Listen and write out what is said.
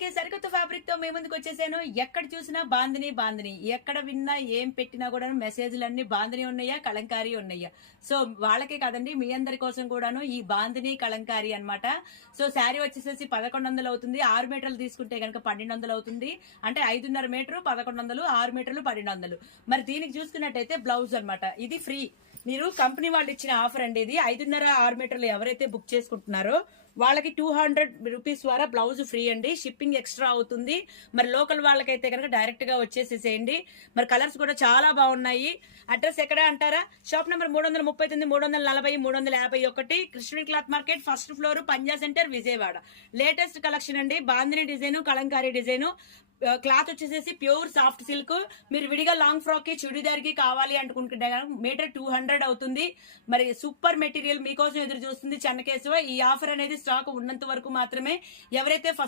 రేపటికి సరికొత్త ఫ్యాబ్రిక్ తో మీ ముందుకు వచ్చేసాను. ఎక్కడ చూసినా బాందిని ఎక్కడ విన్నా ఏం పెట్టినా కూడా మెసేజ్లన్నీ బాందిని ఉన్నాయా, కలంకారీ ఉన్నాయా. సో వాళ్ళకే కాదండి, మీ అందరి కోసం కూడాను ఈ బాందిని కలంకారీ అన్నమాట. సో శారీ వచ్చేసేసి 1100 అవుతుంది. 6 మీటర్లు తీసుకుంటే కనుక 1200 అవుతుంది. అంటే 5.5 మీటరు 1100, 6 మీటర్లు 1200. మరి దీనికి చూసుకున్నట్టయితే బ్లౌజ్ అన్నమాట. ఇది ఫ్రీ. మీరు కంపెనీ వాళ్ళు ఇచ్చిన ఆఫర్ అండి ఇది. 5.5, 6 మీటర్లు ఎవరైతే బుక్ చేసుకుంటున్నారో వాళ్ళకి 200 రూపీస్ ద్వారా బ్లౌజ్ ఫ్రీ అండి. షిప్పింగ్ ఎక్స్ట్రా అవుతుంది. మరి లోకల్ వాళ్ళకైతే కనుక డైరెక్ట్ గా వచ్చేసేసేయండి. మరి కలర్స్ కూడా చాలా బాగున్నాయి. అడ్రస్ ఎక్కడ అంటారా? షాప్ నెంబర్ 339, 340, 351, కృష్ణుడి క్లాత్ మార్కెట్, ఫస్ట్ ఫ్లోర్, పంజా సెంటర్, విజయవాడ. లేటెస్ట్ కలెక్షన్ అండి. Bandhani design, Kalamkari design. Cloth వచ్చేసేసి ప్యూర్ సాఫ్ట్ సిల్క్. మీరు విడిగా లాంగ్ ఫ్రాక్ కి, చుడిదార్ కి కావాలి అనుకుంటే మీటర్ 200 అవుతుంది. మరి సూపర్ మెటీరియల్ మీకోసం ఎదురు చూస్తుంది చెన్నకేశవ. ఈ ఆఫర్ అనేది స్టాక్ ఉన్నంత వరకు మాత్రమే. ఎవరైతే